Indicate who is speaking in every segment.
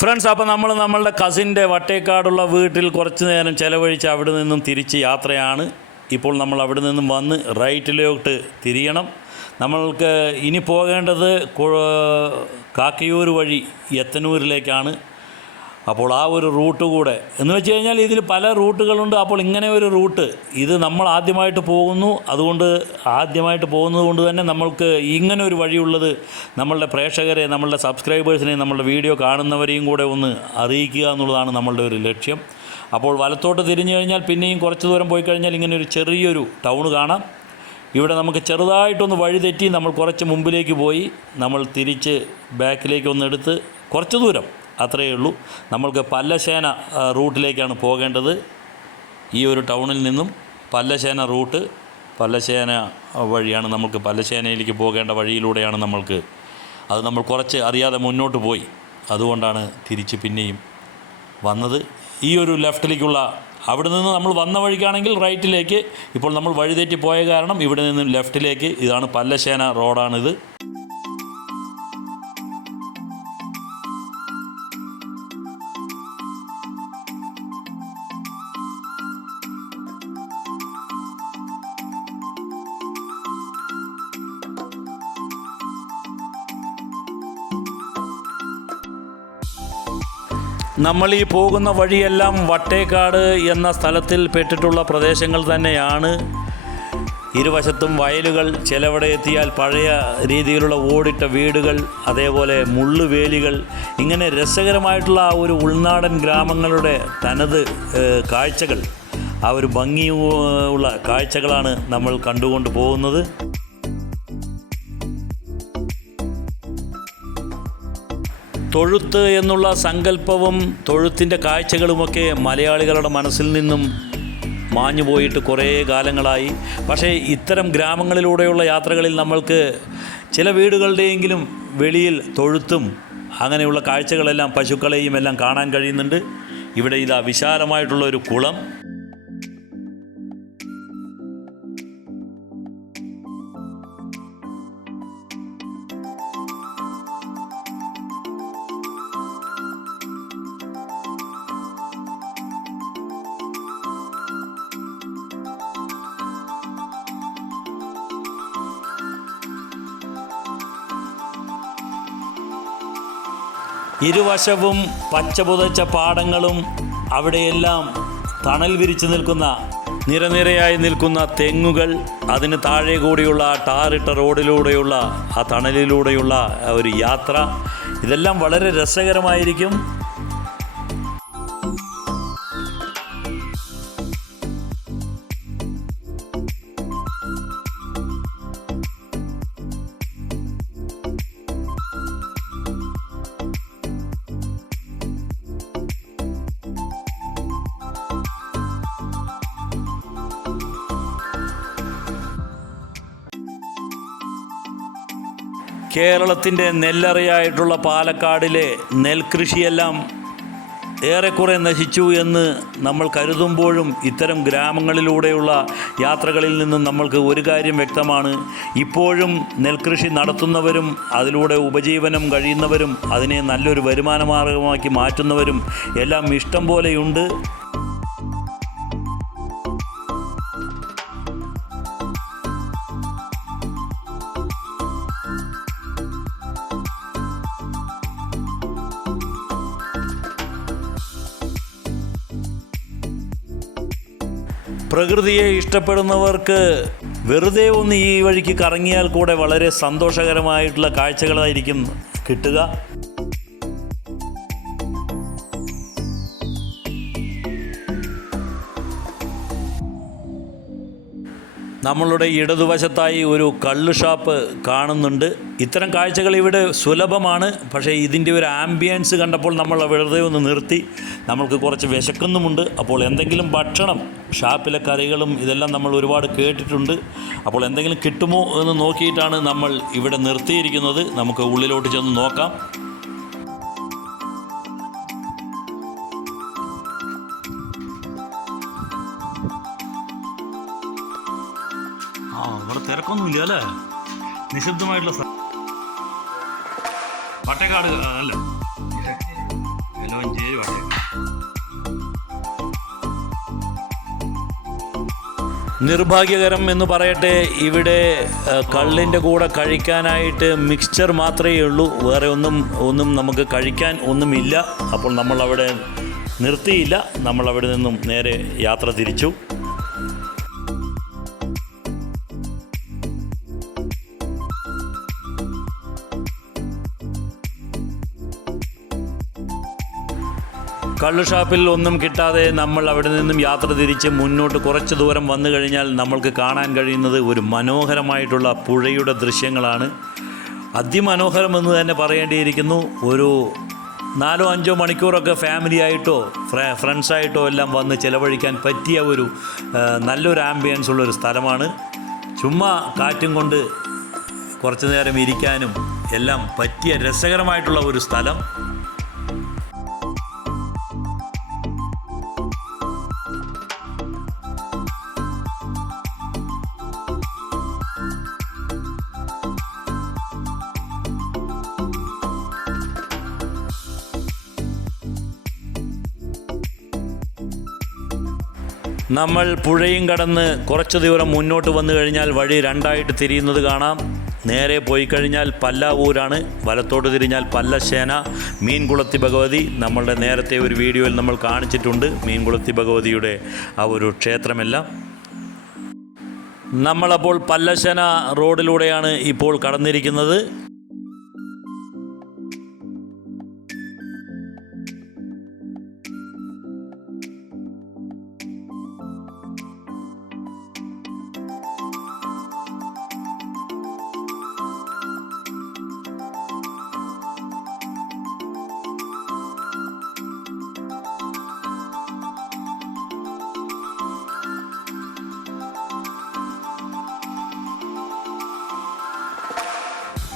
Speaker 1: Friends അപ്പോൾ നമ്മൾ നമ്മളുടെ കസിന്റെ വട്ടേക്കാടുള്ള വീട്ടിൽ കുറച്ച് നേരം ചിലവഴിച്ച് അവിടെ നിന്നും തിരിച്ച് യാത്രയാണ്. ഇപ്പോൾ നമ്മൾ അവിടെ നിന്നും വന്ന് റൈറ്റിലോട്ട് തിരിയണം. നമ്മൾക്ക് ഇനി പോകേണ്ടത് കാക്കയൂർ വഴി എത്തനൂരിലേക്കാണ്. അപ്പോൾ ആ ഒരു റൂട്ട് കൂടെ. എന്ന് വെച്ച് കഴിഞ്ഞാൽ ഇതിൽ പല റൂട്ടുകളുണ്ട്. അപ്പോൾ ഇങ്ങനെ ഒരു റൂട്ട് ഇത് നമ്മൾ ആദ്യമായിട്ട് പോകുന്നു. അതുകൊണ്ട് ആദ്യമായിട്ട് പോകുന്നത് കൊണ്ട് തന്നെ നമ്മൾക്ക് ഇങ്ങനെ ഒരു വഴിയുള്ളത് നമ്മളുടെ പ്രേക്ഷകരെ നമ്മളുടെ സബ്സ്ക്രൈബേഴ്സിനെ നമ്മളുടെ വീഡിയോ കാണുന്നവരെയും കൂടെ ഒന്ന് അറിയിക്കുക എന്നുള്ളതാണ് നമ്മളുടെ ഒരു ലക്ഷ്യം. അപ്പോൾ വലത്തോട്ട് തിരിഞ്ഞു കഴിഞ്ഞാൽ പിന്നെയും കുറച്ച് ദൂരം പോയി കഴിഞ്ഞാൽ ഇങ്ങനെ ഒരു ചെറിയൊരു ടൗൺ കാണാം. ഇവിടെ നമുക്ക് ചെറുതായിട്ടൊന്ന് വഴി തെറ്റി നമ്മൾ കുറച്ച് മുമ്പിലേക്ക് പോയി. നമ്മൾ തിരിച്ച് ബാക്കിലേക്ക് ഒന്ന് എടുത്ത് കുറച്ച് ദൂരം അത്രയേ ഉള്ളൂ. നമ്മൾക്ക് പല്ലശേന റൂട്ടിലേക്കാണ് പോകേണ്ടത്. ഈ ഒരു ടൗണിൽ നിന്നും പല്ലശേന റൂട്ട് പല്ലശേന വഴിയാണ് നമുക്ക് പല്ലശേനയിലേക്ക് പോകേണ്ട വഴിയിലൂടെയാണ് നമ്മൾക്ക്. അത് നമ്മൾ കുറച്ച് അറിയാതെ മുന്നോട്ട് പോയി. അതുകൊണ്ടാണ് തിരിച്ച് പിന്നെയും വന്നത്. ഈ ഒരു ലെഫ്റ്റിലേക്കുള്ള അവിടെ നിന്ന് നമ്മൾ വന്ന വഴിക്കാണെങ്കിൽ റൈറ്റിലേക്ക് ഇപ്പോൾ നമ്മൾ വഴിതെറ്റി പോയ കാരണം ഇവിടെ നിന്ന് ലെഫ്റ്റിലേക്ക് ഇതാണ് പല്ലശേന റോഡാണിത്. നമ്മൾ ഈ പോകുന്ന വഴിയെല്ലാം വട്ടേക്കാട് എന്ന സ്ഥലത്തിൽ പെട്ടിട്ടുള്ള പ്രദേശങ്ങൾ തന്നെയാണ്. ഇരുവശത്തും വയലുകൾ ചിലവിടെ എത്തിയാൽ പഴയ രീതിയിലുള്ള ഓടിട്ട വീടുകൾ അതേപോലെ മുള്ളുവേലികൾ. ഇങ്ങനെ രസകരമായിട്ടുള്ള ആ ഒരു ഉൾനാടൻ ഗ്രാമങ്ങളുടെ തനത് കാഴ്ചകൾ. ആ ഒരു ഭംഗിയുള്ള കാഴ്ചകളാണ് നമ്മൾ കണ്ടുകൊണ്ട് പോകുന്നത്. തൊഴുത്ത് എന്നുള്ള സങ്കല്പവും തൊഴുത്തിന്റെ കാഴ്ചകളുമൊക്കെ മലയാളികളുടെ മനസ്സിൽ നിന്നും മാഞ്ഞു പോയിട്ട് കുറേ കാലങ്ങളായി. പക്ഷേ ഇത്തരം ഗ്രാമങ്ങളിലൂടെയുള്ള യാത്രകളിൽ നമ്മൾക്ക് ചില വീടുകളുടെയെങ്കിലും വെളിയിൽ തൊഴുത്തും അങ്ങനെയുള്ള കാഴ്ചകളെല്ലാം പശുക്കളെയും എല്ലാം കാണാൻ കഴിയുന്നുണ്ട്. ഇവിടെ ഇതാ വിശാലമായിട്ടുള്ള ഒരു കുളം. ഇരുവശവും പച്ചപുതച്ച പാടങ്ങളും അവിടെയെല്ലാം തണൽ വിരിച്ചു നിൽക്കുന്ന നിരനിരയായി നിൽക്കുന്ന തെങ്ങുകൾ അതിന് താഴെ കൂടിയുള്ള ആ ടാറിട്ട റോഡിലൂടെയുള്ള ആ തണലിലൂടെയുള്ള ഒരു യാത്ര. ഇതെല്ലാം വളരെ രസകരമായിരിക്കും. കേരളത്തിന്റെ നെല്ലറയായിട്ടുള്ള പാലക്കാടിലെ നെൽകൃഷിയെല്ലാം ഏറെക്കുറെ നശിച്ചു എന്ന് നമ്മൾ കരുതുമ്പോഴും ഇത്തരം ഗ്രാമങ്ങളിലൂടെയുള്ള യാത്രകളിൽ നിന്നും നമ്മൾക്ക് ഒരു കാര്യം വ്യക്തമാണ്. ഇപ്പോഴും നെൽകൃഷി നടത്തുന്നവരും അതിലൂടെ ഉപജീവനം കഴിയുന്നവരും അതിനെ നല്ലൊരു വരുമാനമാർഗമാക്കി മാറ്റുന്നവരും എല്ലാം ഇഷ്ടം പോലെയുണ്ട്. പ്രകൃതിയെ ഇഷ്ടപ്പെടുന്നവർക്ക് വെറുതെ ഒന്ന് ഈ വഴിക്ക് കറങ്ങിയാൽ കൂടെ വളരെ സന്തോഷകരമായിട്ടുള്ള കാഴ്ചകളായിരിക്കും കിട്ടുക. നമ്മളുടെ ഇടതുവശത്തായി ഒരു കള്ള് ഷാപ്പ് കാണുന്നുണ്ട്. ഇത്തരം കാഴ്ചകൾ ഇവിടെ സുലഭമാണ്. പക്ഷേ ഇതിന്റെ ഒരു ആംബിയൻസ് കണ്ടപ്പോൾ നമ്മൾ വെറുതെ ഒന്ന് നിർത്തി. നമ്മൾക്ക് കുറച്ച് വിശക്കുന്നുമുണ്ട്. അപ്പോൾ എന്തെങ്കിലും ഭക്ഷണം ഷാപ്പിലെ കറികളും ഇതെല്ലാം നമ്മൾ ഒരുപാട് കേട്ടിട്ടുണ്ട്. അപ്പോൾ എന്തെങ്കിലും കിട്ടുമോ എന്ന് നോക്കിയിട്ടാണ് നമ്മൾ ഇവിടെ നിർത്തിയിരിക്കുന്നത്. നമുക്ക് ഉള്ളിലോട്ട് ചെന്ന് നോക്കാം. തിരക്കൊന്നുമില്ല അല്ലേ? നിശബ്ദമായിട്ടുള്ള ആ, അല്ല. മലവഞ്ചേരി വട്ടേക്കാട്. നിർഭാഗ്യകരം എന്ന് പറയട്ടെ ഇവിടെ കള്ളിന്റെ കൂടെ കഴിക്കാനായിട്ട് മിക്സ്ചർ മാത്രമേ ഉള്ളൂ. വേറെ ഒന്നും ഒന്നും നമുക്ക് കഴിക്കാൻ ഒന്നുമില്ല. അപ്പോൾ നമ്മളവിടെ നിർത്തിയില്ല. നമ്മളവിടെ നിന്നും നേരെ യാത്ര തിരിച്ചു. കള്ള് ഷാപ്പിൽ ഒന്നും കിട്ടാതെ നമ്മൾ അവിടെ നിന്നും യാത്ര തിരിച്ച് മുന്നോട്ട് കുറച്ച് ദൂരം വന്നു കഴിഞ്ഞാൽ നമ്മൾക്ക് കാണാൻ കഴിയുന്നത് ഒരു മനോഹരമായിട്ടുള്ള പുഴയുടെ ദൃശ്യങ്ങളാണ്. അതിമനോഹരമെന്ന് തന്നെ പറയേണ്ടിയിരിക്കുന്നു. ഒരു നാലോ അഞ്ചോ മണിക്കൂറൊക്കെ ഫാമിലി ആയിട്ടോ ഫ്ര ഫ്രണ്ട്സായിട്ടോ എല്ലാം വന്ന് ചിലവഴിക്കാൻ പറ്റിയ ഒരു നല്ലൊരു ആംബിയൻസ് ഉള്ളൊരു സ്ഥലമാണ്. ചുമ്മാ കാറ്റും കൊണ്ട് കുറച്ച് നേരം ഇരിക്കാനും എല്ലാം പറ്റിയ രസകരമായിട്ടുള്ള ഒരു സ്ഥലം. നമ്മൾ പുഴയും കടന്ന് കുറച്ച് ദൂരം മുന്നോട്ട് വന്നു കഴിഞ്ഞാൽ വഴി രണ്ടായിട്ട് തിരിയുന്നത് കാണാം. നേരെ പോയി കഴിഞ്ഞാൽ പല്ലാവൂരാണ്. വലത്തോട്ട് തിരിഞ്ഞാൽ പല്ലശേന മീൻകുളത്തി ഭഗവതി. നമ്മളുടെ നേരത്തെ ഒരു വീഡിയോയിൽ നമ്മൾ കാണിച്ചിട്ടുണ്ട് മീൻകുളത്തി ഭഗവതിയുടെ ആ ഒരു ക്ഷേത്രമെല്ലാം. നമ്മളപ്പോൾ പല്ലശന റോഡിലൂടെയാണ് ഇപ്പോൾ കടന്നിരിക്കുന്നത്.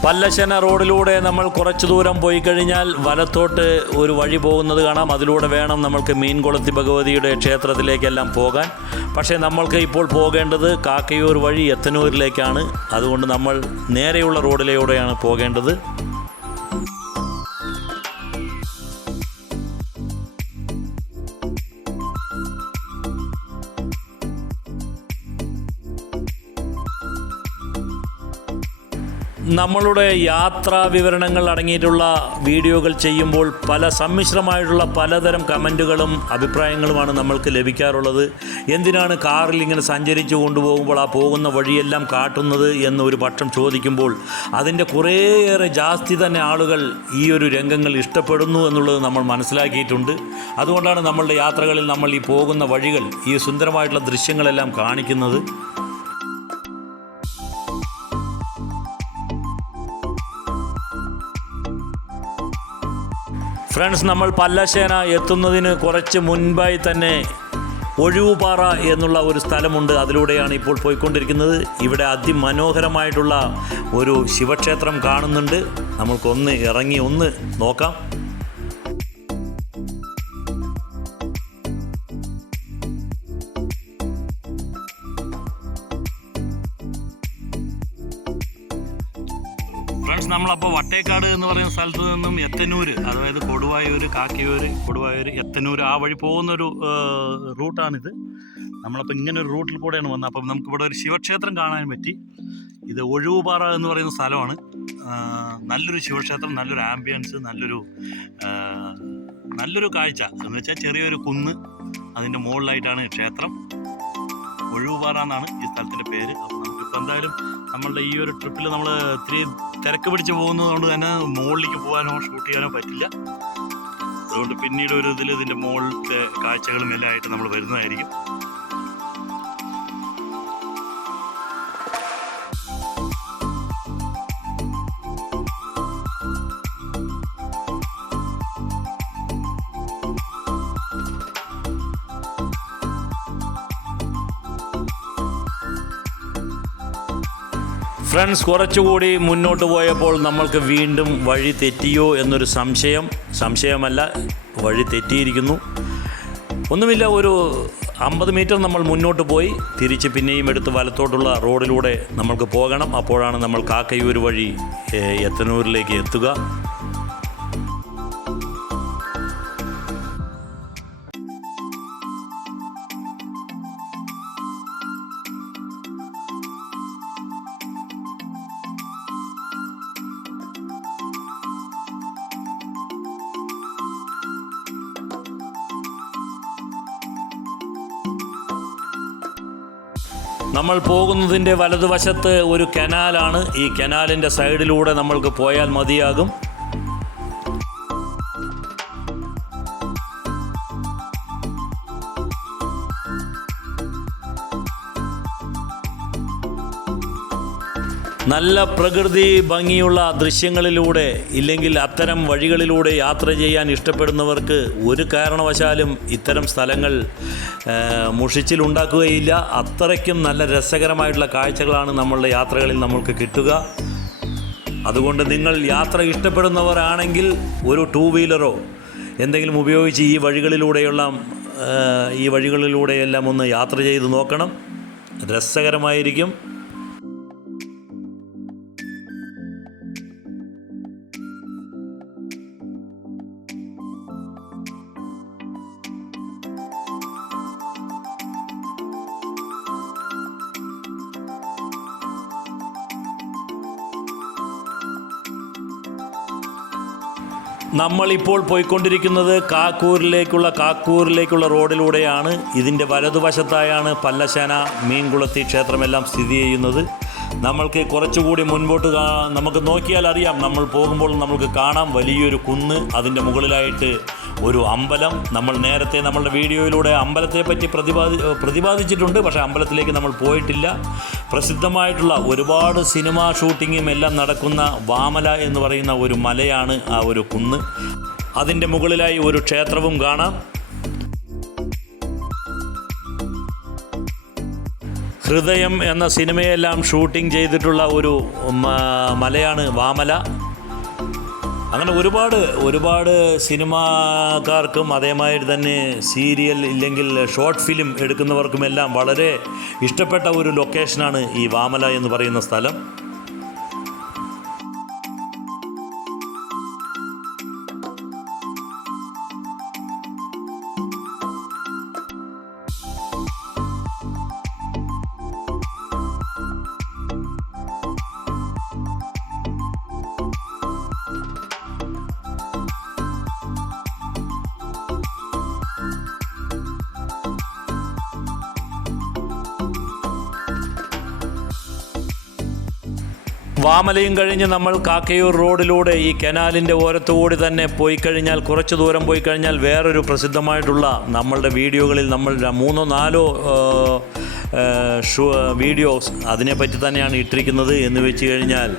Speaker 1: പല്ലശന റോഡിലൂടെ നമ്മൾ കുറച്ച് ദൂരം പോയി കഴിഞ്ഞാൽ വലത്തോട്ട് ഒരു വഴി പോകുന്നത് കാണാം. അതിലൂടെ വേണം നമ്മൾക്ക് മീൻകുളത്തി ഭഗവതിയുടെ ക്ഷേത്രത്തിലേക്കെല്ലാം പോകാൻ. പക്ഷേ നമ്മൾക്ക് ഇപ്പോൾ പോകേണ്ടത് കാക്കയൂർ വഴി എത്തനൂരിലേക്കാണ്. അതുകൊണ്ട് നമ്മൾ നേരെയുള്ള റോഡിലൂടെയാണ് പോകേണ്ടത്. നമ്മളുടെ യാത്രാ വിവരണങ്ങൾ അടങ്ങിയിട്ടുള്ള വീഡിയോകൾ ചെയ്യുമ്പോൾ പല സമ്മിശ്രമായിട്ടുള്ള പലതരം കമന്റുകളും അഭിപ്രായങ്ങളുമാണ് നമ്മൾക്ക് ലഭിക്കാറുള്ളത്. എന്തിനാണ് കാറിൽ ഇങ്ങനെ സഞ്ചരിച്ചു കൊണ്ടുപോകുമ്പോൾ ആ പോകുന്ന വഴിയെല്ലാം കാട്ടുന്നത് എന്നൊരു പക്ഷം ചോദിക്കുമ്പോൾ അതിന്റെ കുറേയേറെ ജാസ്തി തന്നെ ആളുകൾ ഈ ഒരു രംഗങ്ങൾ ഇഷ്ടപ്പെടുന്നു എന്നുള്ളത് നമ്മൾ മനസ്സിലാക്കിയിട്ടുണ്ട്. അതുകൊണ്ടാണ് നമ്മളുടെ യാത്രകളിൽ നമ്മൾ ഈ പോകുന്ന വഴികൾ ഈ സുന്ദരമായിട്ടുള്ള ദൃശ്യങ്ങളെല്ലാം കാണിക്കുന്നത്. ഫ്രണ്ട്സ് നമ്മൾ പല്ലശ്ശേന എത്തുന്നതിന് കുറച്ച് മുൻപായി തന്നെ ഒഴിവുപാറ എന്നുള്ള ഒരു സ്ഥലമുണ്ട്. അതിലൂടെയാണ് ഇപ്പോൾ പോയിക്കൊണ്ടിരിക്കുന്നത്. ഇവിടെ അതിമനോഹരമായിട്ടുള്ള ഒരു ശിവക്ഷേത്രം കാണുന്നുണ്ട്. നമുക്കൊന്ന് ഇറങ്ങി ഒന്ന് നോക്കാം. നമ്മളപ്പോൾ വട്ടേക്കാട് എന്ന് പറയുന്ന സ്ഥലത്ത് നിന്നും എത്തനൂര് അതായത് കൊടുവായൂർ കാക്കിയൂര് കൊടുവായൂർ എത്തനൂർ ആ വഴി പോകുന്നൊരു റൂട്ടാണിത്. നമ്മളപ്പോൾ ഇങ്ങനെ ഒരു റൂട്ടിൽ കൂടെയാണ് വന്നത്. അപ്പം നമുക്ക് ഇവിടെ ഒരു ശിവക്ഷേത്രം കാണാൻ പറ്റി. ഇത് ഒഴിവുപാറ എന്ന് പറയുന്ന സ്ഥലമാണ്. നല്ലൊരു ശിവക്ഷേത്രം നല്ലൊരു ആംബിയൻസ് നല്ലൊരു നല്ലൊരു കാഴ്ച. എന്ന് വെച്ചാൽ ചെറിയൊരു കുന്ന് അതിന്റെ മുകളിലായിട്ടാണ് ക്ഷേത്രം. ഒഴിവുപാറ എന്നാണ് ഈ സ്ഥലത്തിന്റെ പേര്. അപ്പം നമുക്കിപ്പോൾ എന്തായാലും നമ്മളുടെ ഈ ഒരു ട്രിപ്പിൽ നമ്മൾ ഇത്തിരി തിരക്ക് പിടിച്ച് പോകുന്നത് കൊണ്ട് തന്നെ മുകളിലേക്ക് പോകാനോ ഷൂട്ട് ചെയ്യാനോ പറ്റില്ല. അതുകൊണ്ട് പിന്നീട് ഒരു ഇതിൽ ഇതിന്റെ മുകളിലത്തെ കാഴ്ചകളും എല്ലാം ആയിട്ട് നമ്മൾ വരുന്നതായിരിക്കും. ഫ്രണ്ട്സ് കുറച്ചുകൂടി മുന്നോട്ട് പോയപ്പോൾ നമ്മൾക്ക് വീണ്ടും വഴി തെറ്റിയോ എന്നൊരു സംശയം സംശയമല്ല വഴി തെറ്റിയിരിക്കുന്നു. ഒന്നുമില്ല ഒരു അമ്പത് മീറ്റർ നമ്മൾ മുന്നോട്ട് പോയി തിരിച്ച് പിന്നെയും എടുത്ത് വലത്തോട്ടുള്ള റോഡിലൂടെ നമ്മൾക്ക് പോകണം. അപ്പോഴാണ് നമ്മൾ കാക്കയൂർ വഴി എത്തനൂരിലേക്ക് എത്തുക. നമ്മൾ പോകുന്നതിന്റെ വലതുവശത്ത് ഒരു കനാലാണ്. ഈ കനാലിന്റെ സൈഡിലൂടെ നമ്മൾക്ക് പോയാൽ മതിയാകും. നല്ല പ്രകൃതി ഭംഗിയുള്ള ദൃശ്യങ്ങളിലൂടെ ഇല്ലെങ്കിൽ അത്തരം വഴികളിലൂടെ യാത്ര ചെയ്യാൻ ഇഷ്ടപ്പെടുന്നവർക്ക് ഒരു കാരണവശാലും ഇത്തരം സ്ഥലങ്ങൾ മുഷിച്ചിലുണ്ടാക്കുകയില്ല അത്രയ്ക്കും നല്ല രസകരമായിട്ടുള്ള കാഴ്ചകളാണ് നമ്മളുടെ യാത്രകളിൽ നമ്മൾക്ക് കിട്ടുക. അതുകൊണ്ട് നിങ്ങൾ യാത്ര ഇഷ്ടപ്പെടുന്നവരാണെങ്കിൽ ഒരു ടൂ വീലറോ എന്തെങ്കിലും ഉപയോഗിച്ച് ഈ വഴികളിലൂടെയുള്ള ഈ വഴികളിലൂടെയെല്ലാം ഒന്ന് യാത്ര ചെയ്ത് നോക്കണം. രസകരമായിരിക്കും. നമ്മളിപ്പോൾ പോയിക്കൊണ്ടിരിക്കുന്നത് കാക്കൂരിലേക്കുള്ള കാക്കൂരിലേക്കുള്ള റോഡിലൂടെയാണ്. ഇതിന്റെ വലതുവശത്തായാണ് പല്ലശേന മീൻകുളത്തി ക്ഷേത്രമെല്ലാം സ്ഥിതി ചെയ്യുന്നത്. നമ്മൾക്ക് കുറച്ചുകൂടി മുൻപോട്ട് നമുക്ക് നോക്കിയാൽ അറിയാം. നമ്മൾ പോകുമ്പോൾ നമുക്ക് കാണാം വലിയൊരു കുന്ന് അതിന്റെ മുകളിലായിട്ട് ഒരു അമ്പലം നമ്മൾ നേരത്തെ നമ്മളുടെ വീഡിയോയിലൂടെ അമ്പലത്തെ പറ്റി പ്രതിപാദി പ്രതിപാദിച്ചിട്ടുണ്ട്. പക്ഷേ അമ്പലത്തിലേക്ക് നമ്മൾ പോയിട്ടില്ല. പ്രസിദ്ധമായിട്ടുള്ള ഒരുപാട് സിനിമാ ഷൂട്ടിങ്ങും എല്ലാം നടക്കുന്ന വാമല എന്ന് പറയുന്ന ഒരു മലയാണ് ആ ഒരു കുന്ന്. അതിന്റെ മുകളിലായി ഒരു ക്ഷേത്രവും കാണാം. ഹൃദയം എന്ന സിനിമയെല്ലാം ഷൂട്ടിംഗ് ചെയ്തിട്ടുള്ള ഒരു മലയാണ് വാമല. അങ്ങനെ ഒരുപാട് ഒരുപാട് സിനിമാക്കാർക്കും അതേമാതിരി തന്നെ സീരിയൽ ഇല്ലെങ്കിൽ ഷോർട്ട് ഫിലിം എടുക്കുന്നവർക്കുമെല്ലാം വളരെ ഇഷ്ടപ്പെട്ട ഒരു ലൊക്കേഷനാണ് ഈ വാമല എന്ന് പറയുന്ന സ്ഥലം. വാമലയും കഴിഞ്ഞ് നമ്മൾ കാക്കയൂർ റോഡിലൂടെ ഈ കനാലിന്റെ ഓരത്തുകൂടി തന്നെ പോയി കഴിഞ്ഞാൽ കുറച്ച് ദൂരം പോയി കഴിഞ്ഞാൽ വേറൊരു പ്രസിദ്ധമായിട്ടുള്ള നമ്മളുടെ വീഡിയോകളിൽ നമ്മൾ മൂന്നോ നാലോ വീഡിയോസ് അതിനെപ്പറ്റി തന്നെയാണ് ഇട്ടിരിക്കുന്നത് എന്ന് വെച്ച് കഴിഞ്ഞാൽ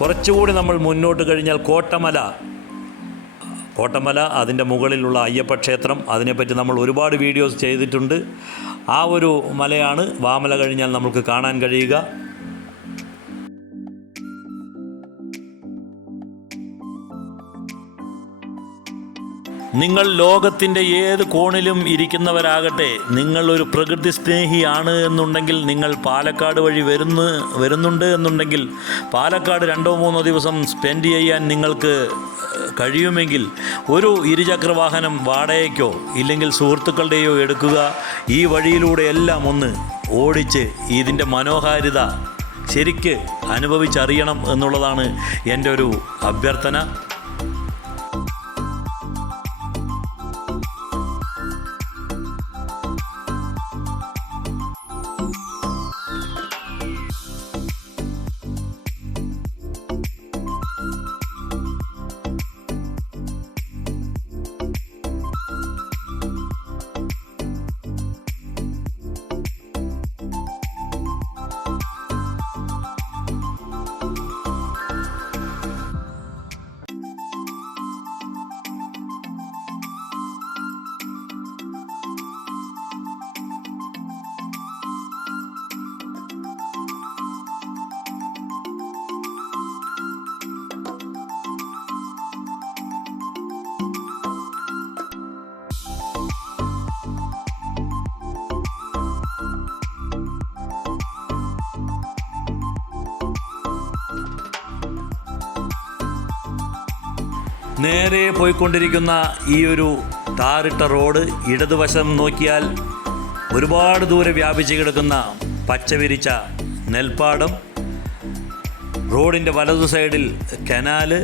Speaker 1: കുറച്ചുകൂടി നമ്മൾ മുന്നോട്ട് കഴിഞ്ഞാൽ കോട്ടമല കോട്ടമല അതിന്റെ മുകളിലുള്ള അയ്യപ്പ ക്ഷേത്രം അതിനെപ്പറ്റി നമ്മൾ ഒരുപാട് വീഡിയോസ് ചെയ്തിട്ടുണ്ട്. ആ ഒരു മലയാണ് വാമല കഴിഞ്ഞാൽ നമുക്ക് കാണാൻ കഴിയുക. നിങ്ങൾ ലോകത്തിന്റെ ഏത് കോണിലും ഇരിക്കുന്നവരാകട്ടെ നിങ്ങൾ ഒരു പ്രകൃതി സ്നേഹിയാണ് എന്നുണ്ടെങ്കിൽ നിങ്ങൾ പാലക്കാട് വഴി വരുന്നു വരുന്നുണ്ട് എന്നുണ്ടെങ്കിൽ പാലക്കാട് രണ്ടോ മൂന്നോ ദിവസം സ്പെൻഡ് ചെയ്യാൻ നിങ്ങൾക്ക് കഴിയുമെങ്കിൽ ഒരു ഇരുചക്ര വാഹനം വാടകയ്ക്കോ ഇല്ലെങ്കിൽ സുഹൃത്തുക്കളുടെയോ എടുക്കുക. ഈ വഴിയിലൂടെ എല്ലാം ഒന്ന് ഓടിച്ച് ഇതിന്റെ മനോഹാരിത ശരിക്ക് അനുഭവിച്ചറിയണം എന്നുള്ളതാണ് എന്റെ ഒരു അഭ്യർത്ഥന. നേരെ പോയിക്കൊണ്ടിരിക്കുന്ന ഈ ഒരു താറിട്ട റോഡ് ഇടതുവശം നോക്കിയാൽ ഒരുപാട് ദൂരെ വ്യാപിച്ച് കിടക്കുന്ന പച്ചവിരിച്ച നെൽപ്പാടം. റോഡിന്റെ വലതു സൈഡിൽ കനാല്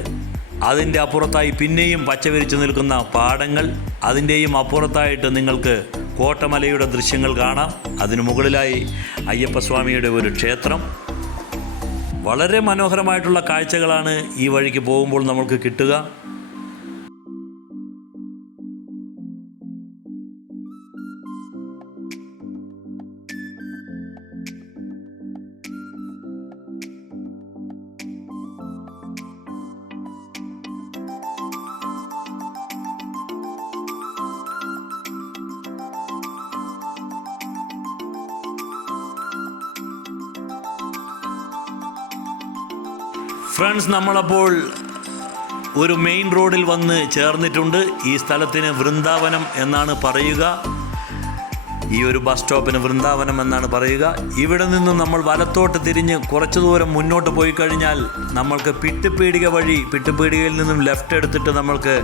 Speaker 1: അതിന്റെ അപ്പുറത്തായി പിന്നെയും പച്ചവിരിച്ച് നിൽക്കുന്ന പാടങ്ങൾ. അതിന്റെയും അപ്പുറത്തായിട്ട് നിങ്ങൾക്ക് കോട്ടമലയുടെ ദൃശ്യങ്ങൾ കാണാം. അതിനു മുകളിലായി അയ്യപ്പസ്വാമിയുടെ ഒരു ക്ഷേത്രം. വളരെ മനോഹരമായിട്ടുള്ള കാഴ്ചകളാണ് ഈ വഴിക്ക് പോകുമ്പോൾ നമുക്ക് കിട്ടുക. ഫ്രണ്ട്സ് നമ്മളപ്പോൾ ഒരു മെയിൻ റോഡിൽ വന്ന് ചേർന്നിട്ടുണ്ട്. ഈ സ്ഥലത്തിന് വൃന്ദാവനം എന്നാണ് പറയുക. ഈ ഒരു ബസ് സ്റ്റോപ്പിന് വൃന്ദാവനം എന്നാണ് പറയുക. ഇവിടെ നിന്നും നമ്മൾ വലത്തോട്ട് തിരിഞ്ഞ് കുറച്ച് ദൂരം മുന്നോട്ട് പോയി കഴിഞ്ഞാൽ നമ്മൾക്ക് പിട്ടുപീടിക വഴി പിട്ടുപീടികയിൽ നിന്നും ലെഫ്റ്റ് എടുത്തിട്ട് നമ്മൾക്ക്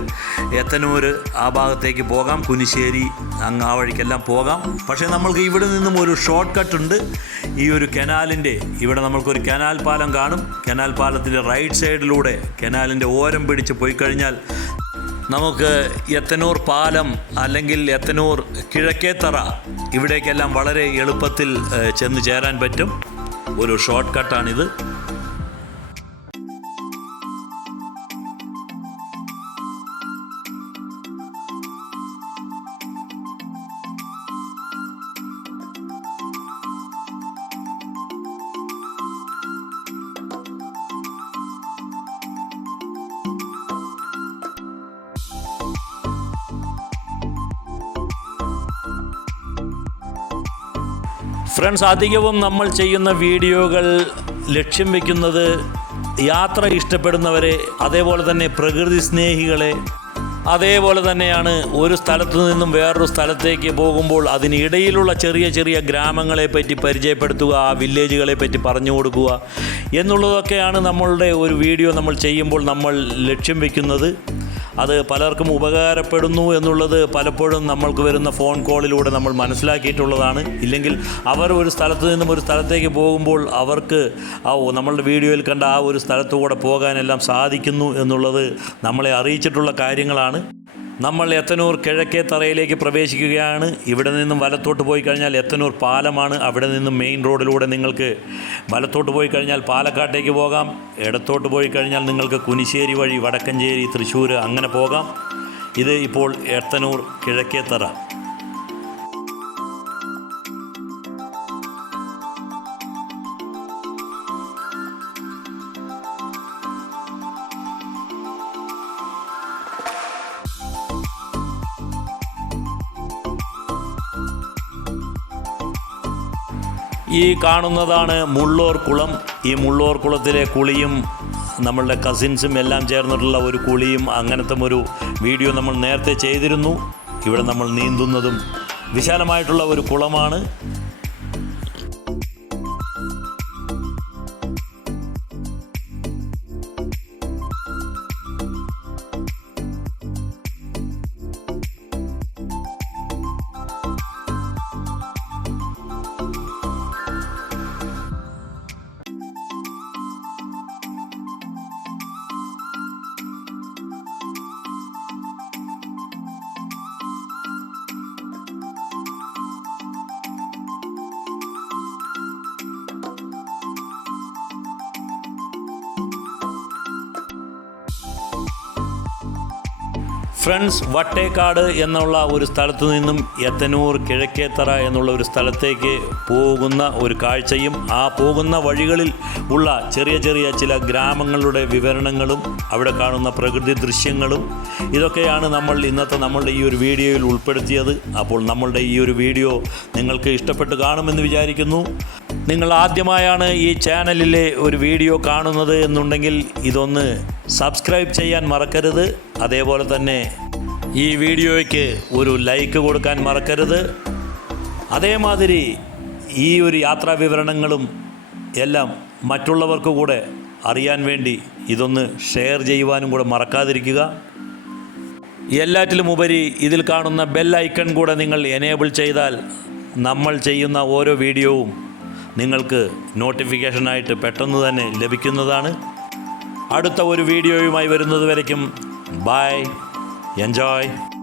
Speaker 1: എത്തനൂർ ആ ഭാഗത്തേക്ക് പോകാം. കുനിശ്ശേരി അങ്ങ് ആ വഴിക്കെല്ലാം പോകാം. പക്ഷേ നമ്മൾക്ക് ഇവിടെ നിന്നും ഒരു ഷോർട്ട് കട്ട് ഉണ്ട്. ഈ ഒരു കനാലിന്റെ ഇവിടെ നമ്മൾക്കൊരു കനാൽ പാലം കാണും. കനാൽ പാലത്തിന്റെ റൈറ്റ് സൈഡിലൂടെ കനാലിന്റെ ഓരം പിടിച്ച് പോയി കഴിഞ്ഞാൽ നമുക്ക് എത്തനൂർ പാലം അല്ലെങ്കിൽ എത്തനൂർ കിഴക്കേത്തറ ഇവിടേക്കെല്ലാം വളരെ എളുപ്പത്തിൽ ചെന്ന് ചേരാൻ പറ്റും. ഒരു ഷോർട്ട് കട്ടാണിത്. ഫ്രണ്ട്സ് അധികവും നമ്മൾ ചെയ്യുന്ന വീഡിയോകൾ ലക്ഷ്യം വയ്ക്കുന്നത് യാത്ര ഇഷ്ടപ്പെടുന്നവരെ അതേപോലെ തന്നെ പ്രകൃതി സ്നേഹികളെ അതേപോലെ തന്നെയാണ് ഒരു സ്ഥലത്തു നിന്നും വേറൊരു സ്ഥലത്തേക്ക് പോകുമ്പോൾ അതിനിടയിലുള്ള ചെറിയ ചെറിയ ഗ്രാമങ്ങളെ പറ്റി പരിചയപ്പെടുത്തുക ആ വില്ലേജുകളെ പറ്റി പറഞ്ഞു കൊടുക്കുക എന്നുള്ളതൊക്കെയാണ് നമ്മളുടെ ഒരു വീഡിയോ നമ്മൾ ചെയ്യുമ്പോൾ നമ്മൾ ലക്ഷ്യം വയ്ക്കുന്നത് അത് പലർക്കും ഉപകാരപ്പെടുന്നു എന്നുള്ളത് പലപ്പോഴും നമ്മൾക്ക് വരുന്ന ഫോൺ കോളിലൂടെ നമ്മൾ മനസ്സിലാക്കിയിട്ടുള്ളതാണ്. ഇല്ലെങ്കിൽ അവർ ഒരു സ്ഥലത്ത് നിന്നും ഒരു സ്ഥലത്തേക്ക് പോകുമ്പോൾ അവർക്ക് ആ നമ്മളുടെ വീഡിയോയിൽ കണ്ട ആ ഒരു സ്ഥലത്തുകൂടെ പോകാനെല്ലാം സാധിക്കുന്നു എന്നുള്ളത് നമ്മളെ അറിയിച്ചിട്ടുള്ള കാര്യങ്ങളാണ്. നമ്മൾ എത്തനൂർ കിഴക്കേ തറയിലേക്ക് പ്രവേശിക്കുകയാണ്. ഇവിടെ നിന്നും വലത്തോട്ട് പോയി കഴിഞ്ഞാൽ എത്തനൂർ പാലമാണ്. അവിടെ നിന്നും മെയിൻ റോഡിലൂടെ നിങ്ങൾക്ക് വലത്തോട്ട് പോയി കഴിഞ്ഞാൽ പാലക്കാട്ടേക്ക് പോകാം. ഇടത്തോട്ട് പോയി കഴിഞ്ഞാൽ നിങ്ങൾക്ക് കുനിശ്ശേരി വഴി വടക്കഞ്ചേരി തൃശ്ശൂർ അങ്ങനെ പോകാം. ഇത് ഇപ്പോൾ എത്തനൂർ കിഴക്കേ ഈ കാണുന്നതാണ് മുള്ളോർ കുളം. ഈ മുള്ളോർ കുളത്തിലെ കുളിയും നമ്മളുടെ കസിൻസും എല്ലാം ചേർന്നിട്ടുള്ള ഒരു കുളിയും അങ്ങനത്തെ ഒരു വീഡിയോ നമ്മൾ നേരത്തെ ചെയ്തിരുന്നു. ഇവിടെ നമ്മൾ നീന്തുന്നതും വിശാലമായിട്ടുള്ള ഒരു കുളമാണ്. ഫ്രണ്ട്സ് വട്ടേക്കാട് എന്നുള്ള ഒരു സ്ഥലത്ത് നിന്നും എത്തനൂർ കിഴക്കേത്തറ എന്നുള്ള ഒരു സ്ഥലത്തേക്ക് പോകുന്ന ഒരു കാഴ്ചയും ആ പോകുന്ന വഴികളിൽ ഉള്ള ചെറിയ ചെറിയ ചില ഗ്രാമങ്ങളുടെ വിവരണങ്ങളും അവിടെ കാണുന്ന പ്രകൃതി ദൃശ്യങ്ങളും ഇതൊക്കെയാണ് നമ്മൾ ഇന്നത്തെ നമ്മളുടെ ഈ ഒരു വീഡിയോയിൽ ഉൾപ്പെടുത്തിയത്. അപ്പോൾ നമ്മളുടെ ഈ ഒരു വീഡിയോ നിങ്ങൾക്ക് ഇഷ്ടപ്പെട്ട് കാണുമെന്ന് വിചാരിക്കുന്നു. നിങ്ങൾ ആദ്യമായാണ് ഈ ചാനലിലെ ഒരു വീഡിയോ കാണുന്നത് എന്നുണ്ടെങ്കിൽ ഇതൊന്ന് സബ്സ്ക്രൈബ് ചെയ്യാൻ മറക്കരുത്. അതേപോലെ തന്നെ ഈ വീഡിയോയ്ക്ക് ഒരു ലൈക്ക് കൊടുക്കാൻ മറക്കരുത്. അതേമാതിരി ഈ ഒരു യാത്രാ വിവരണങ്ങളും എല്ലാം മറ്റുള്ളവർക്ക് കൂടെ അറിയാൻ വേണ്ടി ഇതൊന്ന് ഷെയർ ചെയ്യുവാനും കൂടെ മറക്കാതിരിക്കുക. എല്ലാറ്റിലും ഉപരി ഇതിൽ കാണുന്ന ബെൽ ഐക്കൺ കൂടെ നിങ്ങൾ എനേബിൾ ചെയ്താൽ നമ്മൾ ചെയ്യുന്ന ഓരോ വീഡിയോവും നിങ്ങൾക്ക് നോട്ടിഫിക്കേഷനായിട്ട് പെട്ടെന്ന് തന്നെ ലഭിക്കുന്നതാണ്. അടുത്ത ഒരു വീഡിയോയുമായി വരുന്നത് വരയ്ക്കും. bye enjoy